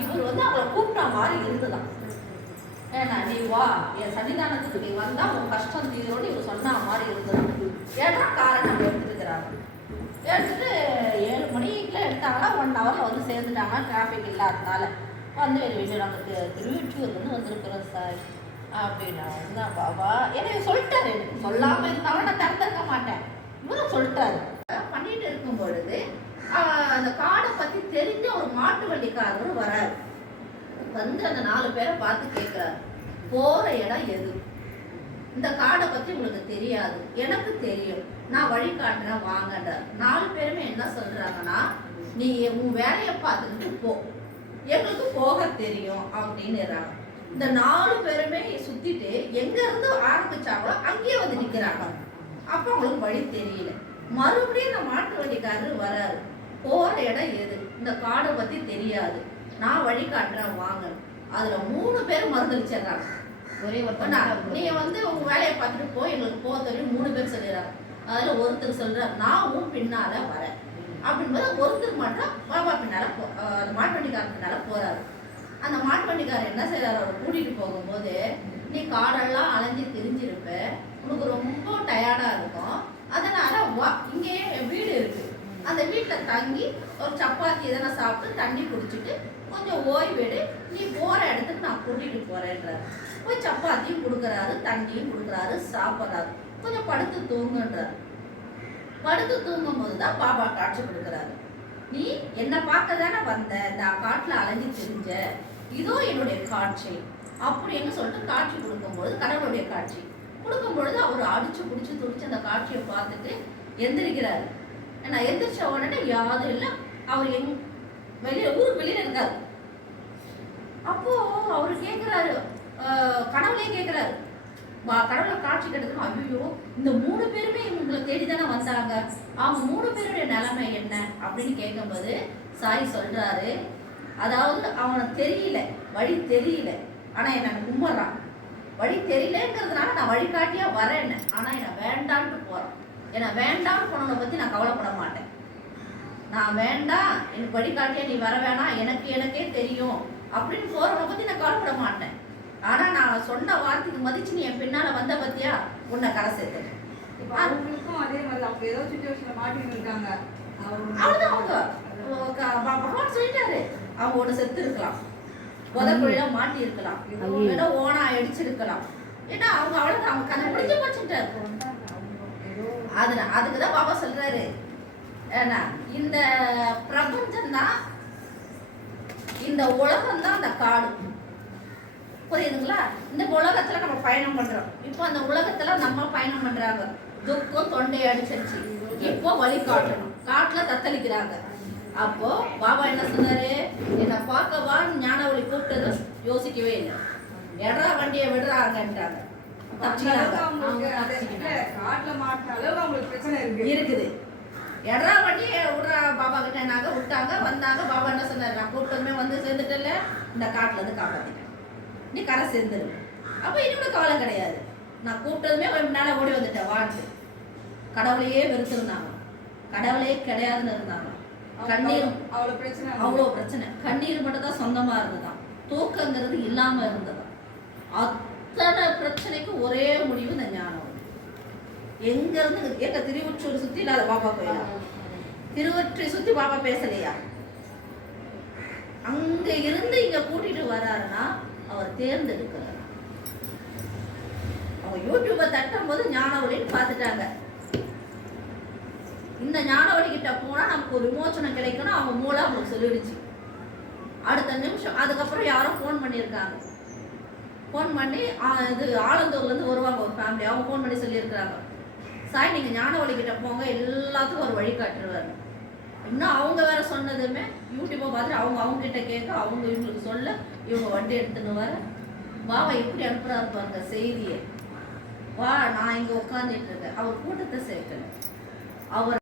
இவர் வந்து அவளை கூப்பிட்ட மாதிரி இருந்துதான். ஏன்னா நீ வா என் சன்னிதானத்துக்கு நீ வந்தா உன் கஷ்டம் தீரோடு இவர் சொன்ன மாதிரி இருந்துதான். ஏன்னா காரை நம்ம எடுத்துருக்கிறாங்க. எடுத்துட்டு 7 மணிக்குள்ள எடுத்தாங்கன்னா 1 ஹவர்ல வந்து சேர்ந்துட்டாங்க. டிராஃபிக் இல்லாதனால வந்து வெளியே நமக்கு திருவெற்றியூர் வந்து வந்திருக்கிறோம் சார் அப்படின்னா தான் பாபா ஏன்னா சொல்லிட்டாரு. எனக்கு சொல்லாம இருந்தாலும் நான் திறந்திருக்க மாட்டேன். இவரும் சொல்லிட்டாரு. பண்ணிட்டு இருக்கும் பொழுது அந்த காடை பத்தி தெரிஞ்ச ஒரு மாட்டு வண்டிக்காரர் வராரு. வந்து அந்த 4 பேரை பார்த்து கேட்கிறாரு, போற இடம் எது? இந்த காடை பத்தி உங்களுக்கு தெரியாது, எனக்கு தெரியும், நான் வழி காட்டுறேன் வாங்கன்றார். 4 பேருமே என்ன சொல்றாங்கன்னா, நீ உன் வேலையை பார்த்துக்கிட்டு போ, எங்களுக்கு போக தெரியும் அப்படின்னு. இந்த 4 பேருமே சுத்திட்டு எங்க இருந்து ஆரம்பிச்சாங்களோ அங்கேயே வந்து நிக்கிறாங்க. அப்ப அவங்களுக்கு வழி தெரியல. மறுபடியும் இந்த மாட்டு வண்டிக்காரர் வராரு. போற இடம் எது? இந்த காடை பத்தி தெரியாது, நான் வழி காட்டுறேன் வாங்க. அதுல 3 பேர் மறுதளிச்சிடுறாங்க. ஒரே நீ வந்து உங்க வேலையை பார்த்துட்டு போய் எங்களுக்கு போக தெரியும் 3 பேர் சொல்லிடுறாங்க. அதுல ஒருத்தர் சொல்றாரு நான் உன் பின்னால வரேன் அப்படின்போது ஒருத்தர் மட்டும் பாபா பின்னால அந்த மாட்டுவண்டிக்காரன் பின்னால போறாரு. அந்த மாட்டுவண்டிக்காரர் என்ன செய்யறாரு, அவர் கூட்டிட்டு போகும்போது நீ காடெல்லாம் அலைஞ்சு திரிஞ்சிருப்ப, உனக்கு ரொம்ப டயர்டா இருக்கும், அதனால வா இங்கேயே வீடு இருக்கு, அந்த வீட்டில் தங்கி ஒரு சப்பாத்தி எதனா சாப்பிட்டு தண்ணி குடிச்சிட்டு கொஞ்சம் ஓய்வெடு, நீ போற இடத்துக்கு நான் கூட்டிட்டு போறேன்றாரு. போய் சப்பாத்தியும் கொடுக்குறாரு, தண்ணியும் கொடுக்குறாரு, சாப்பிட்றாரு, கொஞ்சம் படுத்து தூங்குன்றாரு. படுத்து தூங்கும் போதுதான் பாபா காட்சி கொடுக்குறாரு. நீ என்னை பார்க்க தானே வந்த, நான் காட்டுல அலைஞ்சு திரிஞ்ச, இதோ என்னுடைய காட்சி அப்படின்னு சொல்லிட்டு காட்சி கொடுக்கும்போது கடவுளுடைய காட்சி கொடுக்கும் பொழுது அவர் அடிச்சு பிடிச்சி துடிச்சு அந்த காட்சியை பார்த்துட்டு எந்திரிக்கிறாரு. நான் எந்திரிச்ச உடனே யாரும் இல்லை, அவர் ஊருக்கு வெளியில இருக்காரு. அப்போ அவரு கேட்கிறாரு, கடவுளே கேட்கிறாரு, கடவுளை காட்சி கிடைக்கணும். ஐயோ இந்த 3 பேருமே இவங்களை தேடிதானே வந்தாங்க, அவங்க 3 பேருடைய நிலைமை என்ன அப்படின்னு கேட்கும்போது சாய் சொல்றாரு, அதாவது அவனுக்கு தெரியல, வழி தெரியல, ஆனா என்ன கும்பிட்றான். வழி தெரியலங்கிறதுனால நான் வழிகாட்டியா வரேன்னு, ஆனா என்ன வேண்டான்ட்டு போறான். ஏன்னா வேண்டான்னு போனவனை பத்தி நான் கவலைப்பட மாட்டேன். நான் வேண்டாம், எனக்கு வழிகாட்டியா நீ வர வேணாம், எனக்கே தெரியும் அப்படின்னு போறவனை பத்தி நான் கவலைப்பட மாட்டேன். ஆனா நான் சொன்ன வார்த்தைக்கு மதிச்சு நீ என் பின்னால வந்த பத்தியா, உன்னை கரை சேர்த்துட்டேன். அவங்களுக்கும் அதே மாதிரி அவங்க ஏதோ சிச்சுவேஷன்ல மாட்டின்னு இருக்காங்க. அவ்வளவுதான், அவங்க பகவான் சொல்லிட்டாரு, அவங்க ஒண்ணு செத்து இருக்கலாம், உதக்குள்ள மாட்டி இருக்கலாம், ஏதோ ஓனா அடிச்சிருக்கலாம், ஏன்னா அவங்க அவ்வளவுதான், அவங்க கதை முடிஞ்சு போச்சுட்டாரு. அதுக்குதான் பாபா சொல்றாரு, ஏன்னா இந்த பிரபஞ்சம் தான், இந்த உலகம் தான் அந்த காடு, புரியுதுங்களா? இந்த உலகத்துல நம்ம பயணம் பண்றோம். இப்போ அந்த உலகத்துல நம்ம பயணம் பண்றாங்க, துக்கம் தொண்டையை அடிச்சிருச்சு, இப்போ வழி காட்டணும், காட்டுல தத்தளிக்கிறாங்க. அப்போ பாபா என்ன சொன்னாரு, என்னை பார்க்கவா ஞான ஒளி கூப்பிட்டது யோசிக்கவே இல்லை, எடா வண்டியை விடுறாங்கன்றாங்க, இருக்குது. எடா வண்டியை விடுறா பாபா கிட்ட நாங்க விட்டாங்க, வந்தாங்க. பாபா என்ன சொன்னாரு, நான் கூப்பிட்டதுமே வந்து சேர்ந்துட்டல, இந்த காட்டுல இருந்து காப்பாத்திட்டேன், நீ கரை சேர்ந்துரு. அப்ப இன்னொரு கவலை கிடையாது, நான் கூப்பிட்டதுமே முன்னால ஓடி வந்துட்டேன் வாழ்த்து. கடவுளையே வெறுத்திருந்தாங்க, கடவுளே கிடையாதுன்னு இருந்தாங்க. கண்ணீர் அவ்வளோ பிரச்சனை, கண்ணீர் மட்டும் தான் சொந்தமா இருந்ததான், தூக்கங்கிறது இல்லாம இருந்ததா. அத்தனை பிரச்சனைக்கு ஒரே முடிவு இந்த ஞானம். எங்க இருந்து எங்க திருவொற்றூர் சுத்தி இல்லாத பாபா கோயிலா, திருவொற்றி சுத்தி பாபா பேசலையா? அங்க இருந்து இங்க கூட்டிட்டு வராருன்னா அவர் தேர்ந்தெடுக்கிறார். அவங்க யூடியூபை தட்டும் போது ஞானவழின்னு பார்த்துட்டாங்க. இந்த ஞானவழி கிட்ட போனா நமக்கு ஒரு விமோச்சனம் கிடைக்கணும், அவங்க மூலம் அவங்களுக்கு சொல்லிடுச்சு. அடுத்த நிமிஷம் அதுக்கப்புறம் யாரும் ஃபோன் பண்ணியிருக்காங்க, ஃபோன் பண்ணி இது ஆலந்தூர்ல இருந்து வருவாங்க ஒரு ஃபேமிலி, அவங்க ஃபோன் பண்ணி சொல்லியிருக்கிறாங்க, சாய் நீங்க ஞானவழி கிட்ட போங்க, எல்லாத்துக்கும் ஒரு வழி காட்டுருவாரு. இன்னும் அவங்க வேற சொன்னதுமே யூடியூப்பை பார்த்துட்டு அவங்க கிட்ட கேட்க, அவங்க இவங்களுக்கு சொல்ல, இவங்க வண்டி எடுத்துன்னு வர பாபா எப்படி அனுப்புறாரு பாருங்க செய்தியை. வா நான் இங்க உட்காந்துட்டு இருக்கேன், அவர் கூட்டத்தை சேர்க்கல, அவர்